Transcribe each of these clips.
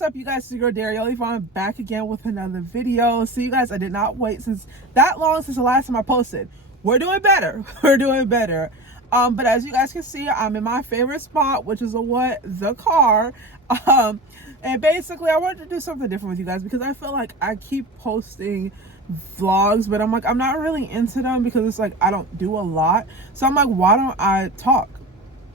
What's up, you guys? It's your Darielleyvonne back again with another video. So you guys, I did not wait that long since the last time I posted. We're doing better. We're doing better. But as you guys can see, I'm in my favorite spot, which is the car. And basically I wanted to do something different with you guys because I feel like I keep posting vlogs, but I'm like, I'm not really into them because it's like I don't do a lot. So I'm like, why don't I talk?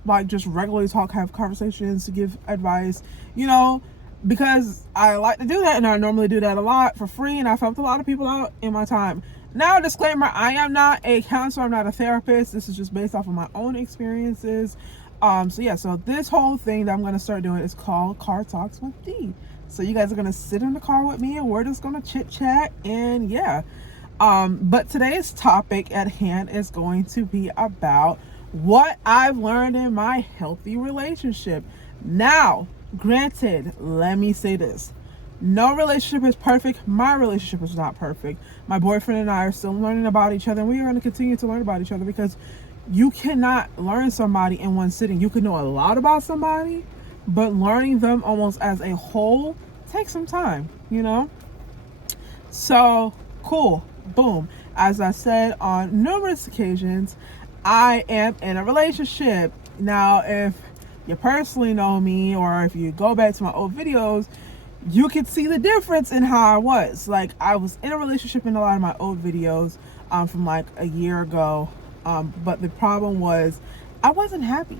Like, just regularly talk, have conversations, to give advice, you know, because I like to do that, and I normally do that a lot for free, and I've helped a lot of people out in my time. Now, disclaimer, I am not a counselor, I'm not a therapist. This is just based off of my own experiences. So this whole thing that I'm going to start doing is called Car Talks with D. So you guys are going to sit in the car with me, and we're just going to chit chat, and yeah. But today's topic at hand is going to be about what I've learned in my healthy relationship. Now, granted, let me say this. No relationship is perfect. My relationship is not perfect. My boyfriend and I are still learning about each other, and we are going to continue to learn about each other because you cannot learn somebody in one sitting. You can know a lot about somebody, but learning them almost as a whole takes some time, you know? So, cool. Boom. As I said on numerous occasions, I am in a relationship. Now, if you personally know me, or if you go back to my old videos, you can see the difference in how I was. Like, I was in a relationship in a lot of my old videos from like a year ago. But the problem was I wasn't happy.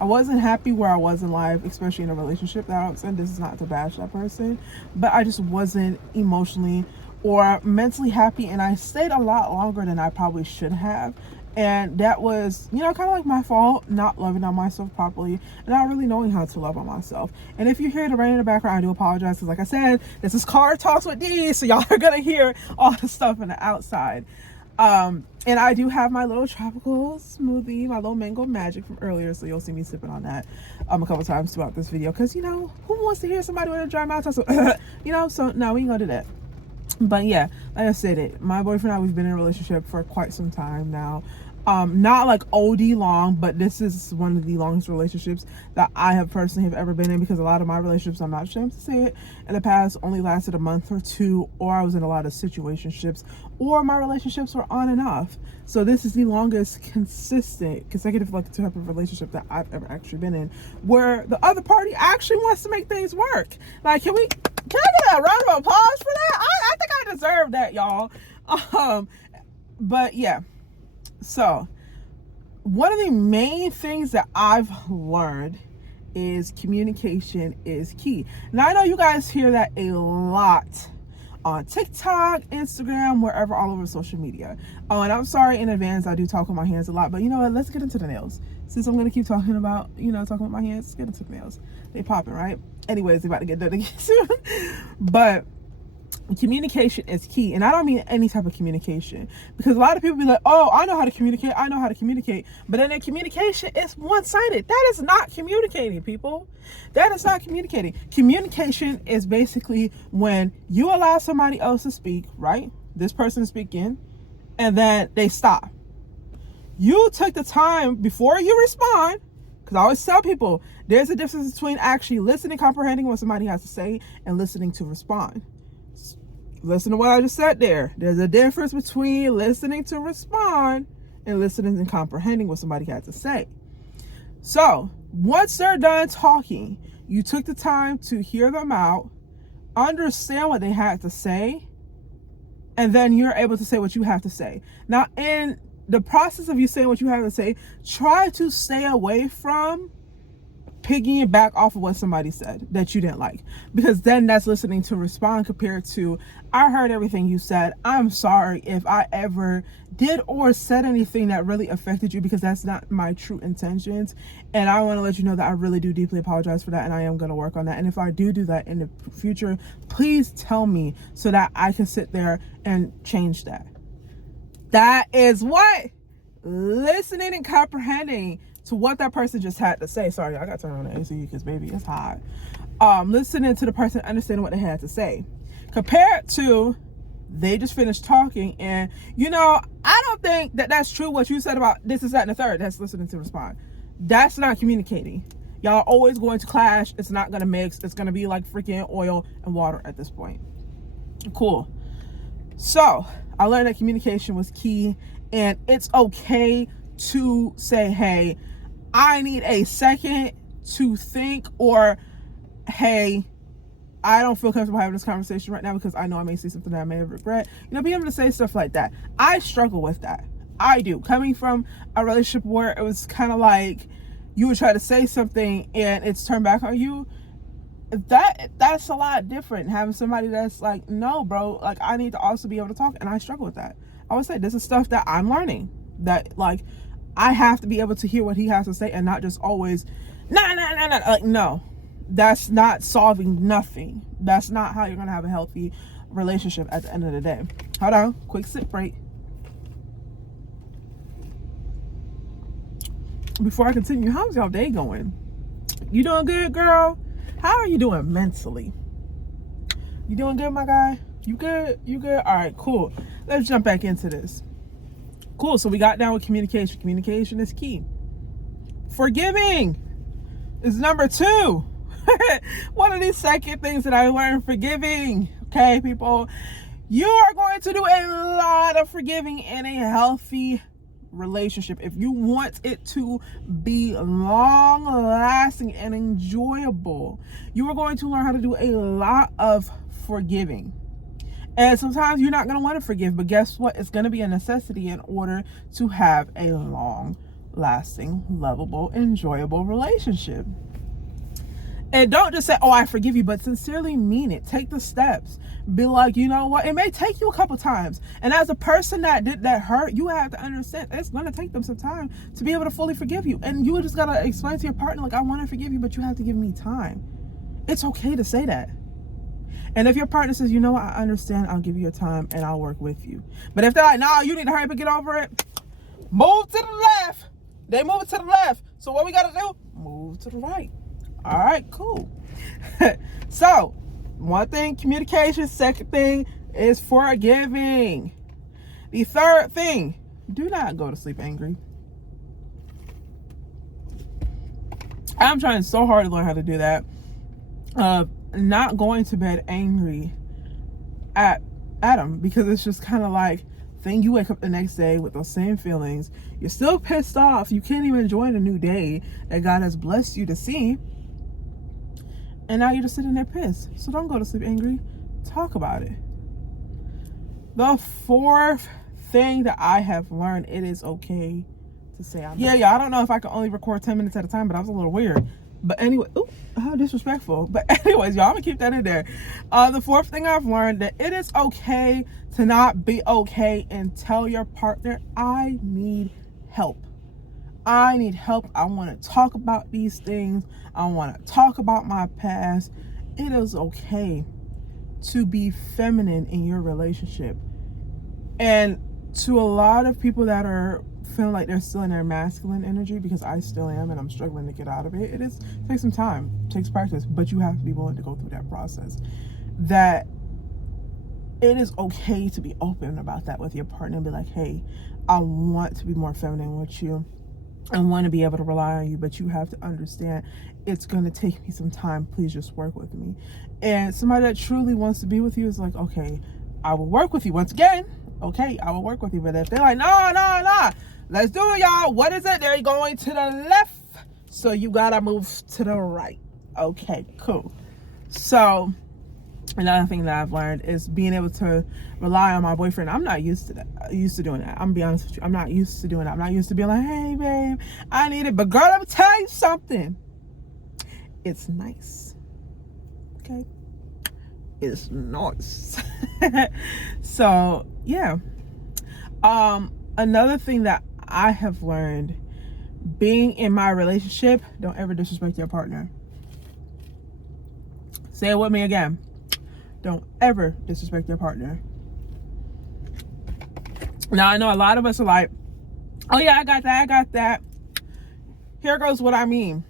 I wasn't happy where I was in life, especially in a relationship. That I'm saying, this is not to bash that person, but I just wasn't emotionally or mentally happy, and I stayed a lot longer than I probably should have. And that was, you know, kind of like my fault, not loving on myself properly and not really knowing how to love on myself. And if you hear the rain in the background, I do apologize, because like I said, this is Car Talks with D, so y'all are gonna hear all the stuff in the outside. And I do have my little tropical smoothie, my little mango magic from earlier, so you'll see me sipping on that a couple times throughout this video, because, you know, who wants to hear somebody with a dry mouth? So, you know, so no, we ain't gonna do that. But yeah, like I said, my boyfriend and I, we've been in a relationship for quite some time now. Not like OD long, but this is one of the longest relationships that I have personally ever been in, because a lot of my relationships, I'm not ashamed to say it, in the past only lasted a month or two, or I was in a lot of situationships, or my relationships were on and off. So this is the longest consecutive like type of relationship that I've ever actually been in, where the other party actually wants to make things work. Like, can I get a round of applause for that? I think I deserve that, y'all. But yeah. So, one of the main things that I've learned is communication is key. Now, I know you guys hear that a lot on TikTok, Instagram, wherever, all over social media. Oh, and I'm sorry in advance, I do talk with my hands a lot, but you know what? Let's get into the nails. Since I'm going to keep talking about, talking with my hands, let's get into the nails. They popping, right? Anyways, they about to get done again soon. But communication is key, and I don't mean any type of communication, because a lot of people be like, oh, I know how to communicate, but then their communication is one-sided. That is not communicating, people. That is not communicating. Communication is basically when you allow somebody else to speak, right? This person is speaking, and then they stop. You took the time before you respond, because I always tell people there's a difference between actually listening, comprehending what somebody has to say, and listening to respond. Listen to what I just said there. There's a difference between listening to respond and listening and comprehending what somebody had to say. So once they're done talking, you took the time to hear them out, understand what they had to say, and then you're able to say what you have to say. Now, in the process of you saying what you have to say, try to stay away from piggying back off of what somebody said that you didn't like, because then that's listening to respond, compared to, I heard everything you said, I'm sorry if I ever did or said anything that really affected you, because that's not my true intentions, and I want to let you know that I really do deeply apologize for that, and I am going to work on that. And if I do that in the future, please tell me so that I can sit there and change that. That is what listening and comprehending to what that person just had to say. Sorry, I got to turn on the AC because baby, it's hot. Listening to the person, understanding what they had to say, compared to they just finished talking, and I don't think that that's true what you said about this is that and the third. That's listening to respond. That's not communicating. Y'all are always going to clash. It's not going to mix. It's going to be like freaking oil and water at this point. Cool. So I learned that communication was key, and it's okay to say, hey, I need a second to think, or hey, I don't feel comfortable having this conversation right now because I know I may see something that I may regret. Be able to say stuff like that. I struggle with that. I do. Coming from a relationship where it was kind of like you would try to say something and it's turned back on you. That's a lot different. Having somebody that's like, no, bro, like I need to also be able to talk, and I struggle with that. I would say this is stuff that I'm learning. That like I have to be able to hear what he has to say and not just always, nah. Like, no. That's not solving nothing. That's not how you're gonna have a healthy relationship at the end of the day. Hold on, quick sip break. Before I continue, how's y'all day going? You doing good, girl? How are you doing mentally? You doing good, my guy? You good? You good? All right, cool. Let's jump back into this. Cool, so we got down with communication. Communication is key. Forgiving is number 2. One of these second things that I learned, forgiving. Okay, people, you are going to do a lot of forgiving in a healthy relationship. If you want it to be long lasting and enjoyable, you are going to learn how to do a lot of forgiving. And sometimes you're not going to want to forgive, but guess what? It's going to be a necessity in order to have a long lasting, lovable, enjoyable relationship. And don't just say, oh, I forgive you, but sincerely mean it. Take the steps. Be like, you know what? It may take you a couple times. And as a person that did that hurt, you have to understand it's going to take them some time to be able to fully forgive you. And you just got to explain to your partner, like, I want to forgive you, but you have to give me time. It's okay to say that. And if your partner says, you know what, I understand, I'll give you your time and I'll work with you. But if they're like, no, you need to hurry up and get over it, move to the left. They move it to the left. So what we got to do? Move to the right. All right, cool. So, one thing, communication. Second thing is forgiving. The third thing, do not go to sleep angry. I'm trying so hard to learn how to do that. Not going to bed angry at him, because it's just kind of like, then you wake up the next day with those same feelings. You're still pissed off. You can't even enjoy the new day that God has blessed you to see. And now you're just sitting there pissed. So don't go to sleep angry. Talk about it. The fourth thing that I have learned, it is okay to say I'm yeah, I don't know if I can only record 10 minutes at a time, but I was a little weird. But anyway, ooh, how disrespectful. But anyways, y'all, I'm gonna keep that in there. The fourth thing I've learned, that it is okay to not be okay and tell your partner, I need help. I need help. I want to talk about these things. I want to talk about my past. It is okay to be feminine in your relationship. And to a lot of people that are feeling like they're still in their masculine energy, because I still am and I'm struggling to get out of it, it takes some time, it takes practice, but you have to be willing to go through that process. That it is okay to be open about that with your partner and be like, hey, I want to be more feminine with you. I want to be able to rely on you, but you have to understand it's going to take me some time. Please just work with me. And somebody that truly wants to be with you is like, okay, I will work with you. Once again, okay, I will work with you. But if they're like, no, let's do it, y'all. What is it? They're going to the left, so you got to move to the right. Okay, cool. So another thing that I've learned is being able to rely on my boyfriend. I'm not used to that. Used to doing that. I'm gonna be honest with you. I'm not used to doing that. I'm not used to being like, hey, babe, I need it. But girl, let me tell you something. It's nice. Okay? It's nice. So, yeah. Another thing that I have learned, being in my relationship, don't ever disrespect your partner. Say it with me again. Don't ever disrespect your partner. Now, I know a lot of us are like, oh yeah, I got that. Here goes what I mean.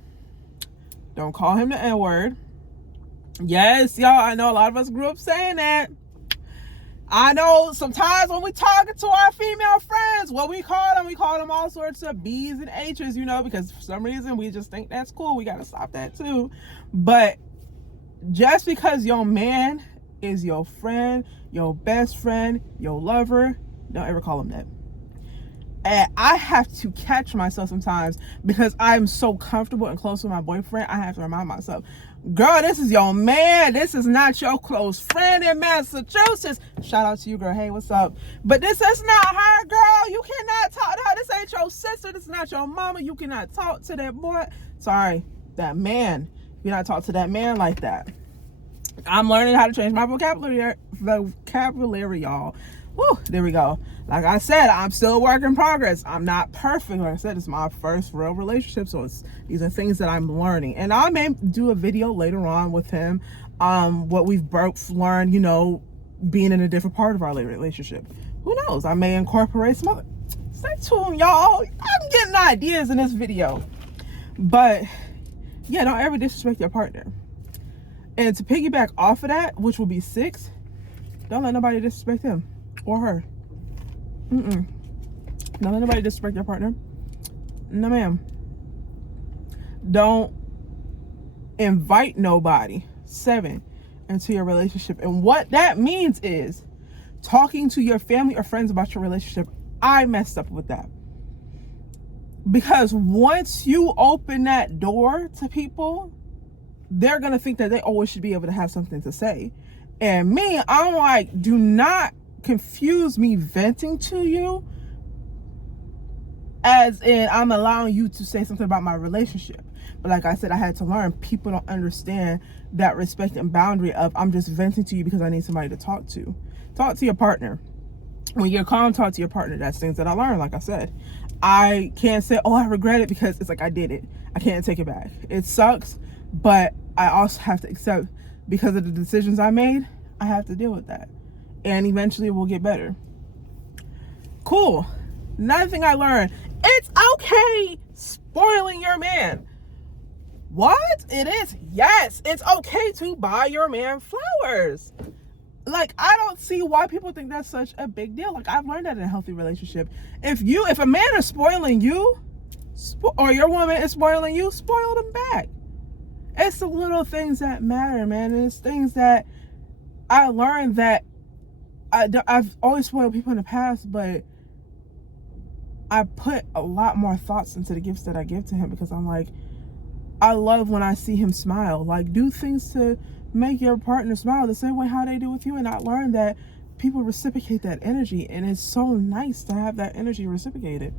Don't call him the N-word. Yes, y'all, I know a lot of us grew up saying that. I know sometimes when we talking to our female friends, what we call them all sorts of B's and H's, because for some reason we just think that's cool. We got to stop that too. But just because your man is your friend, your best friend, your lover, don't ever call him that. And I have to catch myself sometimes because I'm so comfortable and close with my boyfriend. I have to remind myself, girl, this is your man. This is not your close friend in Massachusetts. Shout out to you, girl. Hey, what's up? But this is not her, girl. You cannot talk to her. This ain't your sister. This is not your mama. You cannot talk to that boy. Sorry, that man. You cannot talk to that man like that. I'm learning how to change my vocabulary, y'all. Woo, there we go. Like I said, I'm still a work in progress. I'm not perfect. Like I said, it's my first real relationship, so these are things that I'm learning. And I may do a video later on with him, what we've both learned, being in a different part of our relationship. Who knows? I may incorporate some other. Stay tuned, y'all. I'm getting ideas in this video. But yeah, don't ever disrespect your partner. And to piggyback off of that, which will be 6, don't let nobody disrespect him or her. Don't let nobody disrespect your partner. No, ma'am. Don't invite nobody, 7, into your relationship. And what that means is talking to your family or friends about your relationship. I messed up with that. Because once you open that door to people, they're going to think that they always should be able to have something to say. And me, I'm like, do not confuse me venting to you as in I'm allowing you to say something about my relationship. But like I said, I had to learn, people don't understand that respect and boundary of I'm just venting to you because I need somebody to talk to. Talk to your partner. When you're calm, talk to your partner. That's things that I learned. Like I said, I can't say, oh, I regret it, because it's like I did it. I can't take it back. It sucks, but I also have to accept, because of the decisions I made, I have to deal with that. And eventually it will get better. Cool. Another thing I learned, it's okay spoiling your man. What? It is? Yes, it's okay to buy your man flowers. Like, I don't see why people think that's such a big deal. Like, I've learned that in a healthy relationship. If a man is spoiling you, or your woman is spoiling you, spoil them back. It's the little things that matter, man. And it's things that I learned that I've always spoiled people in the past, but I put a lot more thoughts into the gifts that I give to him, because I'm like, I love when I see him smile. Like, do things to make your partner smile the same way how they do with you. And I learned that people reciprocate that energy, and it's so nice to have that energy reciprocated.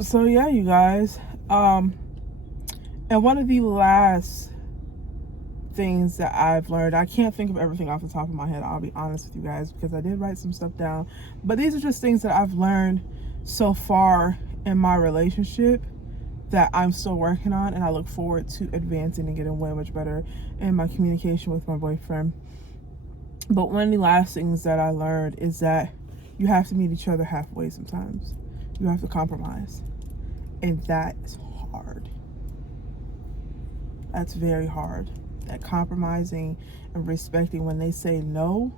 So yeah, you guys, and one of the last things that I've learned, I can't think of everything off the top of my head, I'll be honest with you guys, because I did write some stuff down, but these are just things that I've learned so far in my relationship that I'm still working on, and I look forward to advancing and getting way much better in my communication with my boyfriend. But one of the last things that I learned is that you have to meet each other halfway sometimes. You have to compromise, and that is hard. That's very hard. That compromising and respecting when they say no,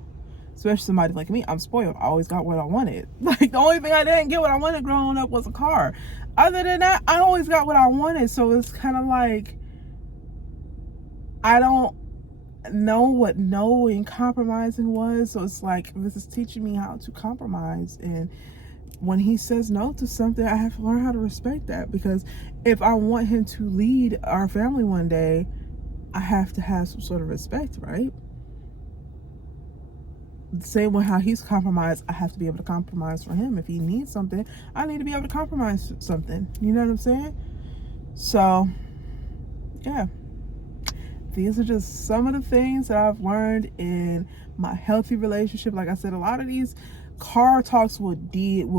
especially somebody like me. I'm spoiled. I always got what I wanted. Like, the only thing I didn't get what I wanted growing up was a car. Other than that, I always got what I wanted. So it's kind of like, I don't know what no and compromising was. So it's like, this is teaching me how to compromise. And when he says no to something, I have to learn how to respect that, because if I want him to lead our family one day, I have to have some sort of respect, right? The same way how he's compromised, I have to be able to compromise for him. If he needs something, I need to be able to compromise something. You know what I'm saying? So, yeah. These are just some of the things that I've learned in my healthy relationship. Like I said, a lot of these car talks will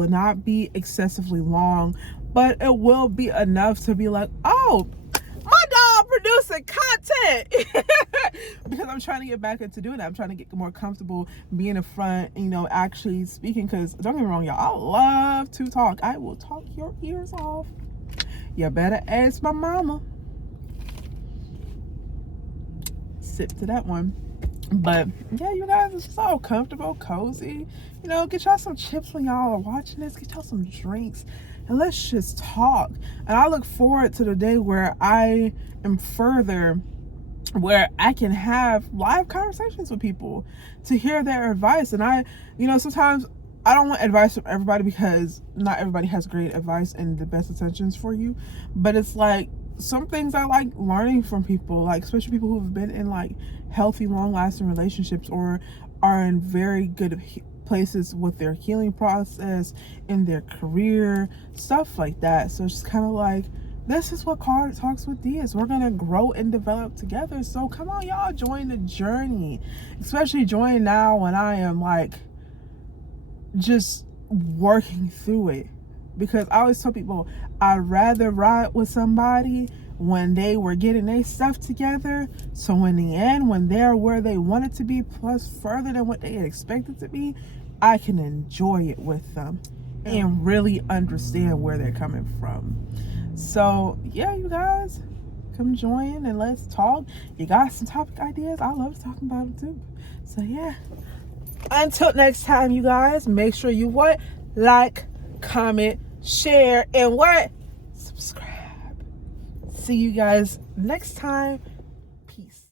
not be excessively long, but it will be enough to be like, oh, my dog producing content. Because I'm trying to get back into doing that. I'm trying to get more comfortable being in front, actually speaking, because don't get me wrong, y'all, I love to talk. I will talk your ears off. You better ask my mama. Sip to that one. But yeah, you guys, it's just all comfortable, cozy. You know, get y'all some chips when y'all are watching this. Get y'all some drinks, and let's just talk. And I look forward to the day where I am further, where I can have live conversations with people to hear their advice. And sometimes I don't want advice from everybody, because not everybody has great advice and the best intentions for you. But it's like, some things I like learning from people, like especially people who've been in like healthy, long-lasting relationships, or are in very good places with their healing process, in their career, stuff like that. So it's just kind of like, this is what Car Talks with D is. We're gonna grow and develop together. So come on, y'all, join the journey. Especially join now when I am like just working through it. Because I always tell people, I'd rather ride with somebody when they were getting their stuff together, so in the end, when they're where they wanted to be, plus further than what they had expected to be, I can enjoy it with them and really understand where they're coming from. So yeah, you guys, come join and let's talk. You got some topic ideas? I love talking about them too. So yeah, until next time, you guys, make sure you what? Like, comment, share, and what? Subscribe. See you guys next time. Peace.